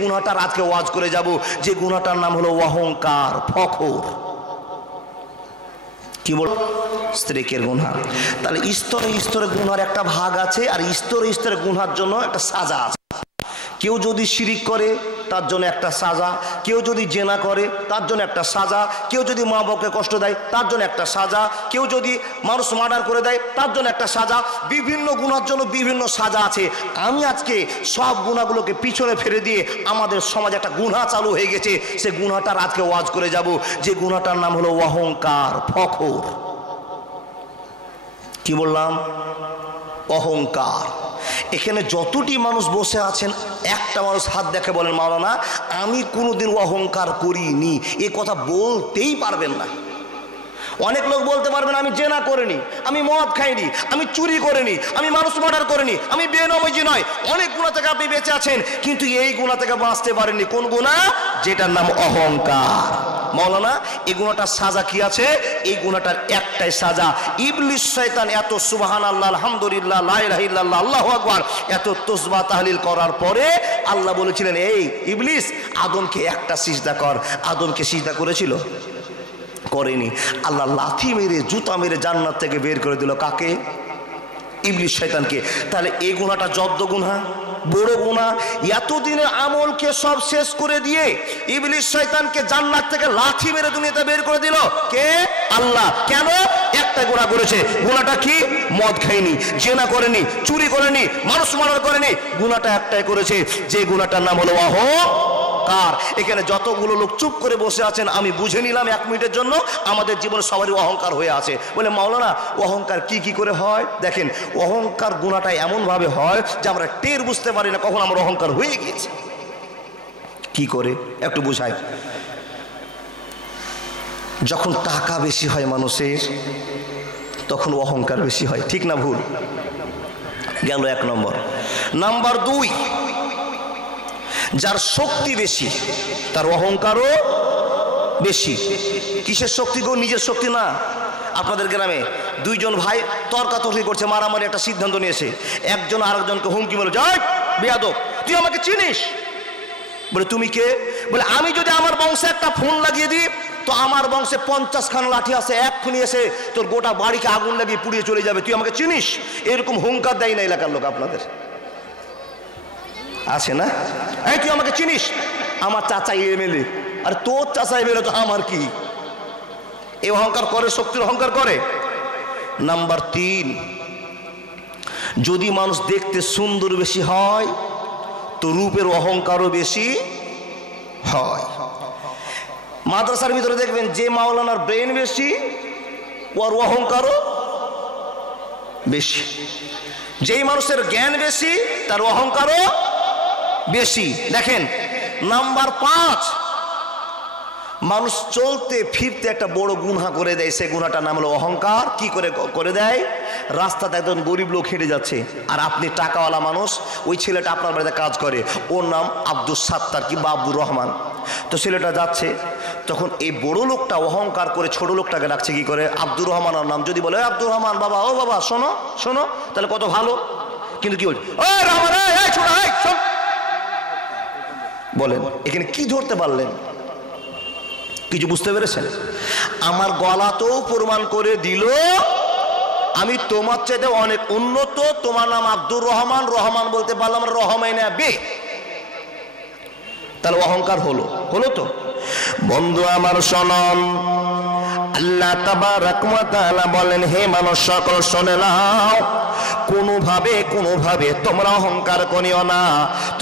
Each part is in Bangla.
গুনাহটার আজকে ওয়াজ করে যাব, যে গুনাহটার নাম হলো অহংকার, ফখর। কি বল? স্ত্রীকের গুনাহ। তাহলে স্তরে স্তরে গুনার একটা ভাগ আছে, আর স্তরে স্তরে গুনার জন্য একটা সাজা আছে। কেউ যদি শিরিক করে তার জন্য একটা সাজা, কেউ যদি জেনা করে তার জন্য একটা সাজা, কেউ যদি মা বাবাকে কষ্ট দেয় তার জন্য একটা সাজা, কেউ যদি মানুষ মার্ডার করে দেয় তার জন্য একটা সাজা। বিভিন্ন গুনার জন্য বিভিন্ন সাজা আছে। আমি আজকে সব গুনাহগুলোকে পিছনে ফেলে দিয়ে আমাদের সমাজে একটা গুনাহ চালু হয়ে গেছে, সে গুনাহটার আজকে ওয়াজ করে যাব, যে গুনাহটার নাম হলো অহংকার, ফখর। কি বললাম? অহংকার। এখানে যতটি মানুষ বসে আছেন, একটা মানুষ হাত দেখে বলেন, মাওলানা আমি কোনোদিন অহংকার করিনি। এ কথা বলতেই পারবেন না। অনেক লোক বলতে পারবেন আমি জেনা করিনি, আমি মদ খাইনি, আমি চুরি করিনি, আমি মানুষ মার্ডার করিনি, আমি বেনামাজি নয়। অনেক গুনাহ থেকে আপনি বেঁচে আছেন, কিন্তু এই গুনাহ থেকে বাঁচতে পারেননি। কোন গুনাহ? যেটার নাম অহংকার। মাওলানা এই গুনাহটার সাজা কি আছে? এই গুনাহটার একটাই সাজা, ইবলিস শয়তান এত সুবহানাল্লাহ, আলহামদুলিল্লাহ, লা ইলাহা ইল্লাল্লাহ, আল্লাহু আকবার এত তাসবিহ তাহলিল করার পরে আল্লাহ বলেছিলেন, এই ইবলিস আদমকে একটা সিজদা কর। আদমকে সিজদা করেছিল? করেনি। আল্লাহ লাথি মেরে, জুতা মেরে জান্নাত থেকে বের করে দিল। কাকে? ইবলিস শয়তানকে। তাহলে এই গুনাহটা জব্দ গুনাহ, বড় গুনাহ। এতদিনের আমলকে সব শেষ করে দিয়ে ইবলিস শয়তানকে জান্নাত থেকে লাথি মেরে দুনিয়াতে বের করে দিল কে? আল্লাহ। কেন? একটা গুনাহ করেছে। গুনাহটা কি? মদ খায়নি, জেনা করেনি, চুরি করেনি, মানুষ মার্ডার করেনি। গুনাহটা একটাই করেছে, যে গুনাহটার নাম হলো অহংকার। এখানে যতগুলো লোক চুপ করে বসে আছেন, আমি বুঝে নিলাম 1 মিনিটের জন্য আমাদের জীবনে সবারই অহংকার হয়ে আছে। বলে মাওলানা অহংকার কি কি করে হয়? দেখেন, অহংকার গুনাহটা এমন ভাবে হয় যে আমরা টের বুঝতে পারি না কখন আমরা অহংকার হয়ে গিয়েছে। কি করে একটু বুঝাই। যখন টাকা বেশি হয় মানুষের, তখন অহংকার বেশি হয়। ঠিক না ভুল? গেল 1 নম্বর। নাম্বার 2, যার শক্তি বেশি তার অহংকারও বেশি। কিসের শক্তি গো? নিজের শক্তি না। আপনাদের গ্রামে 2 জন ভাই তর্কাতর্কি করছে, মারামারি একটা সিদ্ধান্ত নিয়েছে। একজন আরেকজনকে হুমকি বলে, যাই বেয়াদব, তুই আমাকে চিনিস? বলে তুমি কে? বলে আমি যদি আমার বংশে একটা ফোন লাগিয়ে দিই তো আমার বংশে 50 খান লাঠি আছে, এক্ষুনি এসে তোর গোটা বাড়িকে আগুন লাগিয়ে পুড়িয়ে চলে যাবে, তুই আমাকে চিনিস? এরকম হুঙ্কার দেয় না এলাকার লোক? আপনাদের আছে না? এই তুই আমাকে চিনিস? আমার চাচা এমএলএ। আর তোর চাচা এমএলএ তো আমার কি? এই অহংকার করে, শক্তির অহংকার করে। নাম্বার 3, যদি মানুষ দেখতে সুন্দর বেশি হয় তো রূপের অহংকারও বেশি হয়। মাদ্রাসার ভিতরে দেখবেন যে মাওলানার ব্রেন বেশি, ওর অহংকারও বেশি। যেই মানুষের জ্ঞান বেশি তার অহংকারও বেশি। দেখেন, নাম্বার 5, মানুষ চলতে ফিরতে একটা বড় গুনাহ করে দেয়, সে গুনাহটার নাম হলো অহংকার। কি করে করে দেয়? রাস্তাতে একজন গরিব লোক হেঁটে যাচ্ছে, আর আপনি টাকাওয়ালা মানুষ, ওই ছেলেটা আপনার বাড়িতে কাজ করে, ওর নাম আব্দুল সাত্তার কিংবা আব্দুর রহমান। তো ছেলেটা যাচ্ছে, তখন এই বড় লোকটা অহংকার করে ছোট লোকটাকে ডাকছে কি করে? আব্দুর রহমান ওর নাম। যদি বলে আব্দুর রহমান বাবা, ও বাবা শোনো শোনো, তাহলে কত ভালো। কিন্তু কি বলছে? ও রহমান, এই ছোট, এই শোন। বলেন এখানে কি ধরতে পারলেন? কিছু বুঝতে পেরেছেন? আমার গলাতেও প্রমাণ করে দিল আমি তোমার চাইতে অনেক উন্নত। তোমার নাম আব্দুর রহমান, রহমান বলতে পারলাম রহমাইনা বে। তাহলে অহংকার হলো তো? বন্ধু আমার শোনন, আল্লাহ তাবারাক ওয়া তাআলা বলেন, হে মানুষ সকল শুনে নাও, কোনোভাবে তোমরা অহংকার করিও না।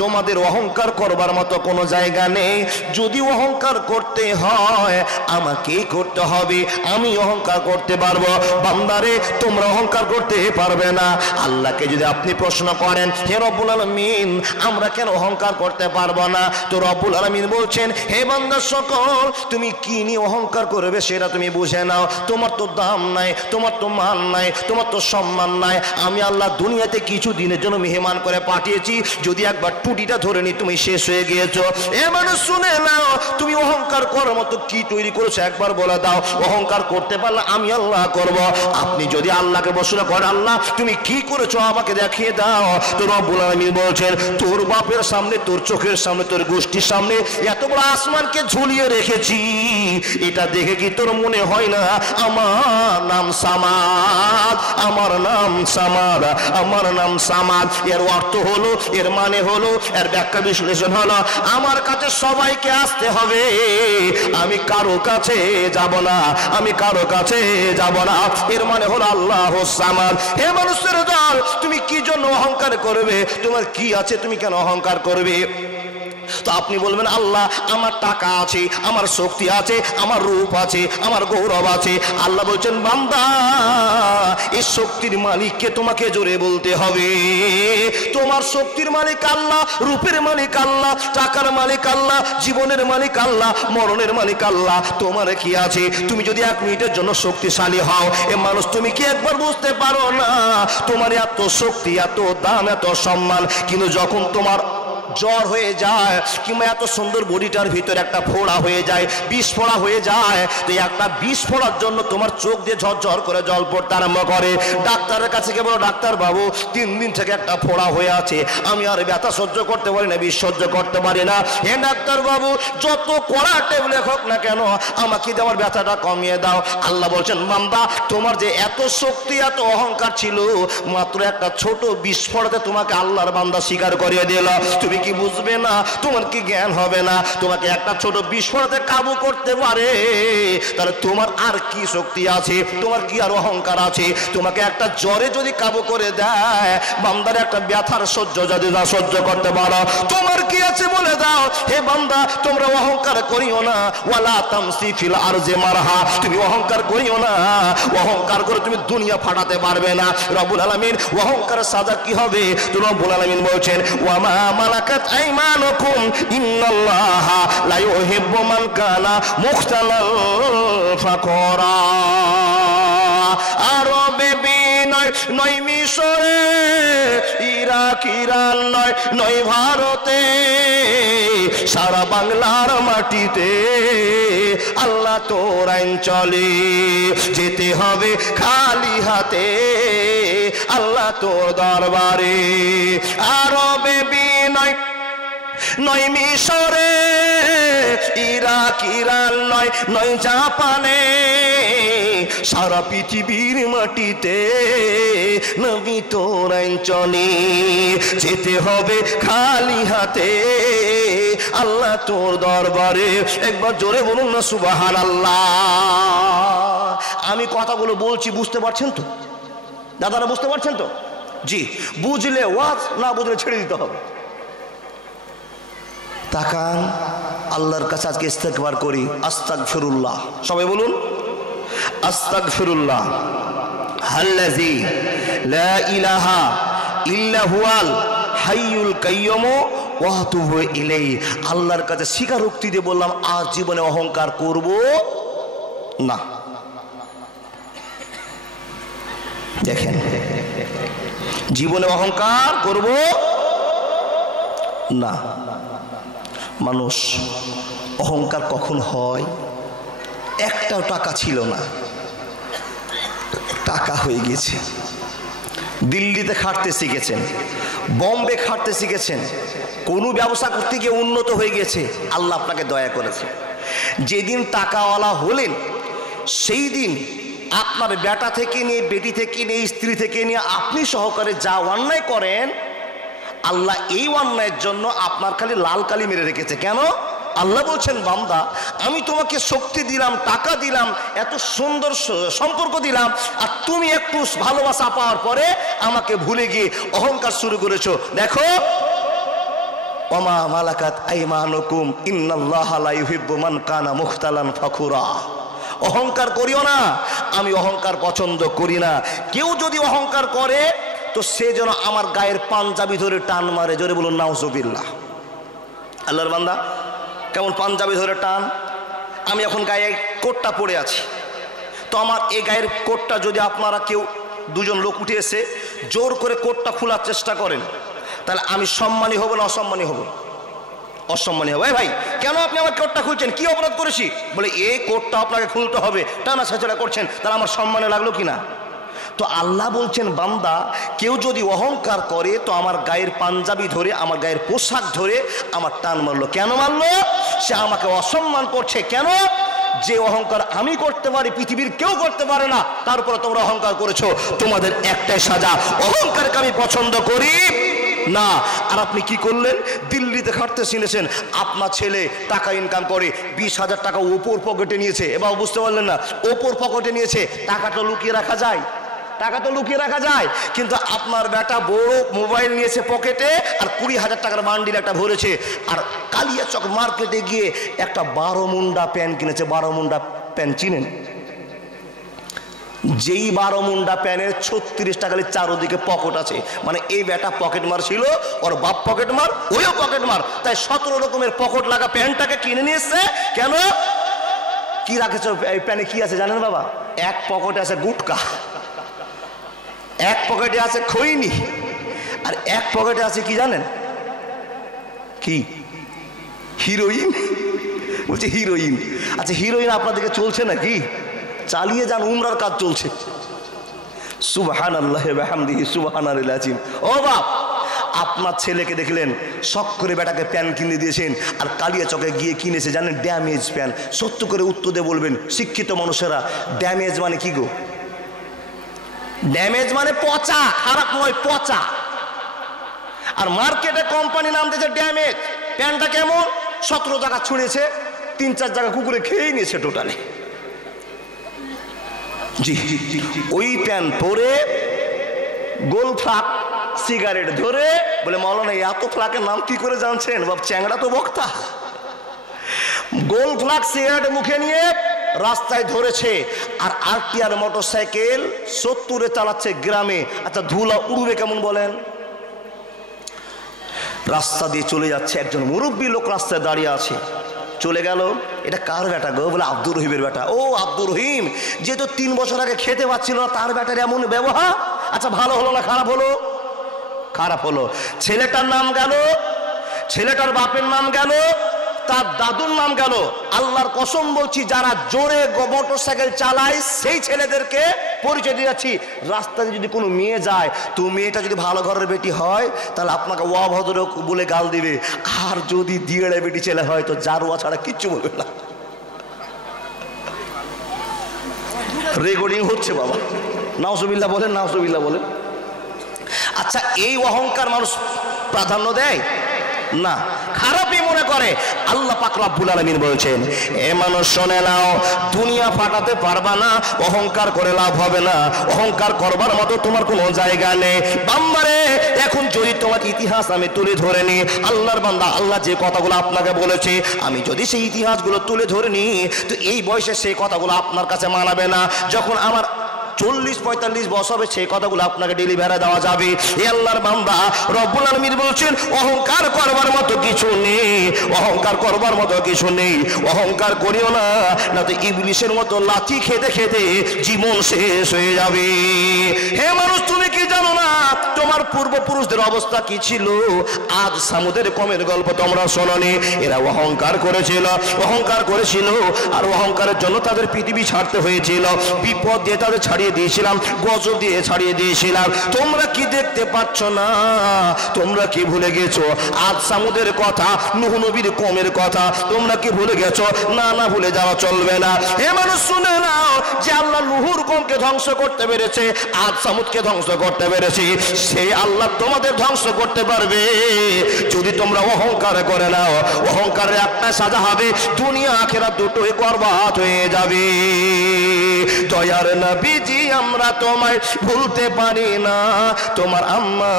তোমাদের অহংকার করবার মতো কোনো জায়গা নেই। যদি অহংকার করতে হয় আমাকেই করতে হবে, আমি অহংকার করতে পারবো। বান্দারে তোমরা অহংকার করতে পারবে না। আল্লাহকে যদি আপনি প্রশ্ন করেন, হে রব্বুল আলামিন আমরা কেন অহংকার করতে পারবো না, তো রব্বুল আলামিন বলছেন, হে বান্দা সকল, তুমি কি নিয়ে অহংকার করবে সেটা তুমি বুঝে নাও। তোমার তো দাম নাই, তোমার তো মান নাই, তোমার তো সম্মান নাই। আমি আল্লাহ দুনিয়াতে কিছু দিনের জন্য মেহমান করে পাঠিয়েছি, যদি একবার টুটিটা ধরে নি তুমি শেষ হয়ে গিয়েছো। এ মানুষ শুনে নাও, তুমি অহংকার করার মতো কি তৈরি করেছো একবার বলে দাও। অহংকার করতে পারলে আমি আল্লাহ করব। আপনি যদি আল্লাহকে প্রশ্ন করেন আল্লাহ তুমি কি করেছো আমাকে দেখিয়ে দাও, তো রব্বুল আলামিন বলছেন তোর বাপের সামনে, তোর চোখের সামনে, তোর গোষ্ঠীর সামনে এত বড় আসমানকে ঝুলিয়ে রেখেছি, এটা দেখে কি তোর মনে হয় না আমার নাম সামাদ, আমার নাম সামাদ, আমার নাম সামাদ। এর অর্থ হলো, এর মানে হলো, এর ব্যাখ্যা বিশ্লেষণ হলো আমার কাছে সবাইকে আসতে হবে, আমি কারো কাছে যাব না, আমি কারো কাছে যাব না। এর মানে হলো আল্লাহ সামাদ। হে মানুষের দল, তুমি কি জন্য অহংকার করবে? তোমার কি আছে, তুমি কেন অহংকার করবে? তো আপনি বলবেন আল্লাহ আমার টাকা আছে, আমার শক্তি আছে, আমার রূপ আছে, আমার গৌরব আছে। আল্লাহ বলছেন বান্দা এই শক্তির মালিককে তোমাকে জোরে বলতে হবে। তোমার শক্তির মালিক আল্লাহ, রূপের মালিক আল্লাহ, টাকার মালিক আল্লাহ, জীবনের মালিক আল্লাহ, মরণের মালিক আল্লাহ। তোমার কি আছে? তুমি যদি 1 মিনিটের জন্য শক্তিশালী হও, এ মানুষ তুমি কি একবার বুঝতে পারো না তোমার এত শক্তি, এত দাম, এত সম্মান, কিন্তু যখন তোমার জ্বর হয়ে যায় কিংবা এত সুন্দর বডিটার ভিতরে একটা ফোড়া হয়ে যায়, বিষ ফোড়া হয়ে যায়, তো একটা বিষ ফোড়ার জন্য তোমার চোখ দিয়ে ঝরঝর করে জল পড়তে আরম্ভ করে। ডাক্তারের কাছে গিয়ে বলো ডাক্তার বাবু 3 দিন থেকে একটা ফোড়া হয়ে আছে, আমি আর ব্যথা সহ্য করতে পারি না, বিষ সহ্য করতে পারি না। হে ডাক্তার বাবু যত কড়া ট্যাবলেট হোক না কেন আমাকে দেওয়ার ব্যথাটা কমিয়ে দাও। আল্লাহ বলছেন বান্দা তোমার যে এত শক্তি, এত অহংকার ছিল, মাত্র একটা ছোট বিষ ফোড়াতে তোমাকে আল্লাহর বান্দা স্বীকার করিয়ে দিল। তুমি কি বুঝবে না? তোমার কি জ্ঞান হবে না? তোমাকে একটা ছোট বিস্ফোরণে কাবু করতে পারে, তাহলে তোমার আর কি শক্তি আছে, তোমার কি আর অহংকার আছে? তোমাকে একটা জ্বরে যদি কাবু করে দেয়, বান্দার একটা ব্যথার সহ্য যদি না সহ্য করতে পারো, তোমার কি আছে বলে দাও। হে বান্দা তোমরা অহংকার করিও না, ওয়ালা তামসি ফিল আরজি মারহা, তুমি অহংকার করিও না, অহংকার করে তুমি দুনিয়া ফাটাতে পারবে না। রব্বুল আলামিন অহংকারের সাজা কি হবে? তো রব্বুল আলামিন বলছেন ওয়ামা মালাকাত আইমানুকুম ইন্নাল্লাহা লা ইউহিব্বু মান কানা মুখতালাল ফাকরা। আরবে বিনয় নয় মিশরে, ইরাক ইরান নয় নয় ভারতে, সারা বাংলার মাটিতে আল্লাহ তোর আইন চলে, যেতে হবে খালি হাতে আল্লাহ তোর দরবারে। আরবে বিনয় নয় মিশরে, ইরাক ইরান নয় নয় জাপানে, সারা পৃথিবীর মাটিতে নবী তোর আইন চলে, যেতে হবে খালি হাতে আল্লাহ তোর দরবারে। একবার জোরে বলুন না সুবহানাল্লাহ। আমি কথাগুলো বলছি বুঝতে পারছেন তো দাদারা? বুঝতে পারছেন তো? জি, বুঝলে ওয়াজ, না বুঝলে ছেড়ে দিতে হবে। তাকান আল্লাহর কাছে আজকে ইস্তেগফার করি, আস্তাগফিরুল্লাহ। সবাই বলুন আস্তাগফিরুল্লাহ আল্লাযী লা ইলাহা ইল্লা হুয়াল হাইয়ুল কাইয়্যুম ওয়া আতুবু ইলাইহি। আল্লাহর কাছে স্বীকারোক্তি দিয়ে বললাম আর জীবনে অহংকার করব না। দেখেন জীবনে অহংকার করব না। মানুষ অহংকার কখন হয়? একটাও টাকা ছিল না, টাকা হয়ে গেছে। দিল্লিতে খাটতে শিখেছেন, বম্বে খাটতে শিখেছেন, কোনো ব্যবসা করতে গিয়ে উন্নত হয়ে গেছে, আল্লাহ আপনাকে দয়া করেছে। যেদিন টাকাওয়ালা হলেন সেই দিন আপনার বেটা থেকে নিয়ে, বেটি থেকে নিয়ে, স্ত্রী থেকে নিয়ে আপনি সহকারে যা অন্যায় করেন, আল্লাহ এই অন্যায়ের জন্য আপনার খালি লাল কালি মেরে রেখেছে। কেন? আল্লাহ বলছেন বান্দা আমি তোমাকে শক্তি দিলাম, টাকা দিলাম, এত সুন্দর সম্পর্ক দিলাম, আর তুমি একটু ভালোবাসা পাওয়ার পরে আমাকে ভুলে গিয়ে অহংকার শুরু করেছো। দেখো ওমা মালাকাত আইমানুকুম ইন্নাল্লাহা লা ইউহিব্বু মান কানা মুখতালান ফাখুরা। অহংকার করিও না, আমি অহংকার পছন্দ করি না। কেউ যদি অহংকার করে তো সে যেন আমার গায়ের পাঞ্জাবি ধরে টান মারে। জোরে বলুন নাউজুবিল্লাহ। আল্লাহর বান্দা কেমন পাঞ্জাবি ধরে টান? আমি এখন গায়ে কোটটা পরে আছি, তো আমার এই গায়ের কোটটা যদি আপনারা কেউ দুজন লোক উঠে এসে জোর করে কোটটা খোলার চেষ্টা করেন, তাহলে আমি সম্মানী হব না অসম্মানী হব? অসম্মানী হবে। ভাই কেন আপনি আমার কোটটা খুলছেন, কি অপরাধ করেছি? বলে এই কোটটা আপনাকে খুলতে হবে, টানা ছেঁচড়া করছেন, তাহলে আমার সম্মানে লাগলো কিনা? তো আল্লাহ বলছেন, বান্দা কেউ যদি অহংকার করে তো আমার গায়ের পাঞ্জাবি ধরে, আমার গায়ের পোশাক ধরে আমার টান মারলো। কেন মারলো? সে আমাকে অসম্মান করছে। কেন? যে অহংকার আমি করতে পারি পৃথিবীর কেউ করতে পারে না, তারপরে তোমরা অহংকার করেছো। তোমাদের একটাই সাজা, অহংকারকে আমি পছন্দ করি না। আর আপনি কি করলেন? দিল্লিতে খাটতে শুনেছেন আপনার ছেলে টাকা ইনকাম করে, 20,000 টাকা ওপর পকেটে নিয়েছে। এবার বুঝতে পারলেন না? ওপর পকেটে নিয়েছে, টাকাটা লুকিয়ে রাখা যায়? টাকা তো লুকিয়ে রাখা যায়, কিন্তু আপনার বেটা বড় মোবাইল নিয়েছে পকেটে আর 20,000 টাকার বান্ডিল একটা ভরেছে, আর কালিয়াচক মার্কেটে গিয়ে একটা 12 মুন্ডা প্যান্ট কিনেছে। 12 মুন্ডা প্যান্ট চিনেন? যেই 12 মুন্ডা প্যানের 36 টাকা চারোদিকে পকেট আছে, মানে এই বেটা পকেট মার ছিল, ওর বাপ পকেট মার, ওইও পকেট মার, তাই 17 রকমের পকেট লাগা প্যান্টটাকে কিনে নিয়ে এসছে। কেন? কি রাখেছো এই প্যানে? কি আছে জানেন বাবা? এক পকেটে আছে গুটকা, এক পকেটে আছে খৈনি, আর এক পকেটে আছে কি জানেন? কি? হিরোইন। বলছে হিরোইন। আচ্ছা হিরোইন আপনাদেরকে চলছে নাকি? চালিয়ে যান, উমরার কাজ চলছে। সুবহানাল্লাহি ওয়া বিহামদিহি সুবহানাল আযীম। ও বাপ, আপনার ছেলেকে দেখলেন শখ করে বেটাকে প্যান কিনে দিয়েছেন, আর কালিয়াচকে গিয়ে কিনেছে জানেন ড্যামেজ প্যান। সত্য করে উত্তর দিয়ে বলবেন শিক্ষিত মানুষেরা, ড্যামেজ মানে কি গো? ড্যামেজ মানে পচা, খারাপ নয়, পচা। আর মার্কেটে কোম্পানি নাম দিয়েছে ড্যামেজ। প্যান্টটা কেমন? 17 টাকা ছুঁড়েছে, 3-4 জায়গা কুকুরে খেয়েই নিয়েছে টোটালি। জি, ওই প্যান্ট পরে গোল ফ্লাক সিগারেট ধরে বলে, মাওলানা এত ফ্লাকের নাম কি করে জানছেন? বাপ চ্যাংড়া তো বক্তা। গোল ফ্লাক সিগারেট মুখে নিয়ে রাস্তায় ধরেছে, আর আরটিআর মোটরসাইকেল 70-এ চালাচ্ছে গ্রামে। আচ্ছা ধুলা উড়বে কেমন বলেন? রাস্তা দিয়ে চলে যাচ্ছে, একজন মুরব্বী লোক রাস্তায় দাঁড়িয়ে আছে। চলে গেল, এটা কার বেটা গো? বলে আব্দুর রহিমের বেটা। ও আব্দুর রহিম, যে তো 3 বছর আগে খেতে পাচ্ছিল না, তার বেটার এমন ব্যবহার। আচ্ছা ভালো হলো না খারাপ হলো? খারাপ হলো। ছেলেটার নাম গেল, ছেলেটার বাপের নাম গেল, তার দাদুর নাম গেল। আল্লাহর কসম বলছি, যারা জোরে মোটরসাইকেল চালায় সেই ছেলেদেরকে পরিচয় দিয়ে যাচ্ছি। রাস্তায় যদি কোনো মেয়ে যায়, তো মেয়েটা যদি ভালো ঘরের বেটি হয় তাহলে আপনাকে অভদ্র বলে গাল দিবে, আর যদি দিয়েড়ে বেটি ছেলে হয় তো জারুয়া ছাড়া কিচ্ছু বলবে না। রেকর্ডিং হচ্ছে বাবা, নাউজুবিল্লাহ বলেন, নাউজুবিল্লাহ বলেন। আচ্ছা এই অহংকার মানুষ প্রাধান্য দেয় না, খারাপই মনে করে। আল্লাহ পাক রব্বুল আলামিন বলছেন, এ মানুষ শুনে নাও, দুনিয়া ফাটাতে পারবা না, অহংকার করে লাভ হবে না, অহংকার করবার মতো তোমার কোনো জায়গা নেই। বান্দারে এখন যদি তোমার ইতিহাস আমি তুলে ধরে নি, আল্লাহর বান্দা, আল্লাহ যে কথাগুলো আপনাকে বলেছে আমি যদি সেই ইতিহাসগুলো তুলে ধরে নি, তো এই বয়সে সেই কথাগুলো আপনার কাছে মানাবে না। যখন আমার 40-45 বছর হবে সেই কথাগুলো আপনাকে ডেলিভারি দেওয়া যাবে। এ আল্লাহর বান্দা রব্বুল আলামিন বলছেন, অহংকার করবার মতো কিছু নেই, অহংকার করবার মতো কিছু নেই। অহংকার করিও না, না তো ইবলিসের মতো লাঠি খেতে খেতে জীবন শেষ হয়ে যাবে। হে মানুষ, তুমি কি জানো না তোমার পূর্বপুরুষদের অবস্থা কি ছিল? আদ সামুদের কমের গল্প তোমরা শোনোনি? এরা অহংকার করেছিল, অহংকার করেছিল, আর অহংকারের জন্য তাদের পৃথিবী ছাড়তে হয়েছিল। বিপদ দিয়ে তাদের ছাড়িয়ে দিয়েছিলাম, গজব দিয়ে ছাড়িয়ে দিয়েছিলাম। তোমরা কি দেখতে পাচ্ছ না? তোমরা কি ভুলে গেছো আদ সামুদের কথা, নূহ নবীর কওমের কথা? তোমরা কি ভুলে গেছো? না না, ভুলে যাওয়া চলবে না। হে মানুষ শুনে নাও, যে আল্লাহ নূহুর কওমকে ধ্বংস করতে পেরেছে, আদ সামুদকে ধ্বংস করতে পেরেছে, সেই আল্লাহ তোমাদের ধ্বংস করতে পারবে যদি তোমরা অহংকার করে নাও। অহংকারের একটা সাজা হবে, দুনিয়া আখিরাত দুটোই বরবাদ হয়ে যাবে। দয়ার নবীজি আমরা তোমায় ভুলতে পারি না, তোমার আম্মা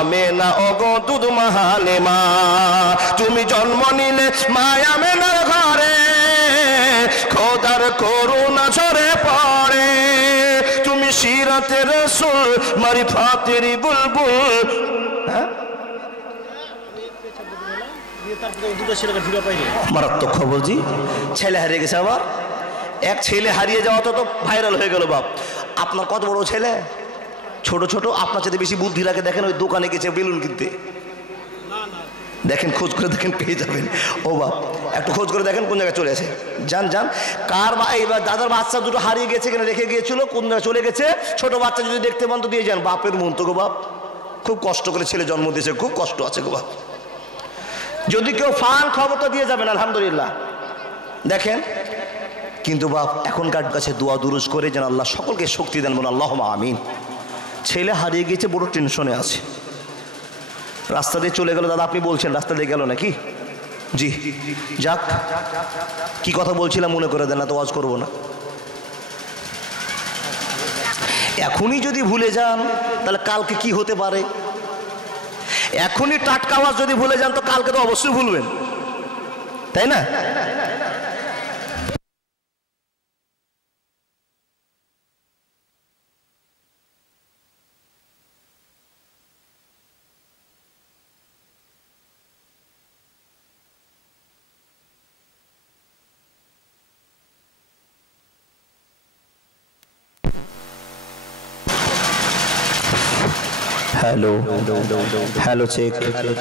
আমেনা ওগো দুধ মাহালেমা, তুমি জন্ম নিলে মা আমেনার ঘরে, খোদার করুণা ঝরে পড়ে, তুমি সিরাতে রাসূল মারিফাতের বুলবুল। মারাত্মক খবর জি, ছেলে হারিয়ে গেছে। আবার এক ছেলে হারিয়ে যাওয়া তো ভাইরাল হয়ে গেল। বাপ, আপনার কত বড় ছেলে? ছোট ছোট, আপনার চাইতে বেশি বুদ্ধি লাগে। দেখেন ওই দোকানে গেছে বেলুন কিনতে, দেখেন খোঁজ করে দেখেন পেয়ে যাবেন। ও বাপ, একটু খোঁজ করে দেখেন কোন জায়গায় চলে আছে। যান যান, কার এবার দাদার বাচ্চা দুটো হারিয়ে গেছে, কিনা রেখে গিয়েছিল, কোন জায়গায় চলে গেছে, ছোট বাচ্চা যদি দেখতে পান তো দিয়ে যান। বাপের মন তো গো বাপ, খুব কষ্ট করে ছেলে জন্ম দিয়েছে, খুব কষ্ট আছে গো বাপ। যদি কেউ ফান খবর তো দিয়ে যাবেন, আলহামদুলিল্লাহ। দেখেন কিন্তু বাপ এখনকার কাছে দোয়া দুরুজ করে যেন আল্লাহ সকলকে শক্তি দেন, বলুন আল্লাহুম্মা আমিন। ছেলে হারিয়ে গিয়েছে, বড় টেনশনে আছে। রাস্তা দিয়ে চলে গেল, দাদা আপনি বলছেন রাস্তা দিয়ে গেল নাকি? জি যাক, কি কথা বলছিলাম মনে করে দেন, না তো ওয়াজ করবো না। এখনই যদি ভুলে যান তাহলে কালকে কি হতে পারে? এখনই টাটকা আওয়াজ যদি ভুলে যান তো কালকে তো অবশ্যই ভুলবেন, তাই না? Hello hello check, hello.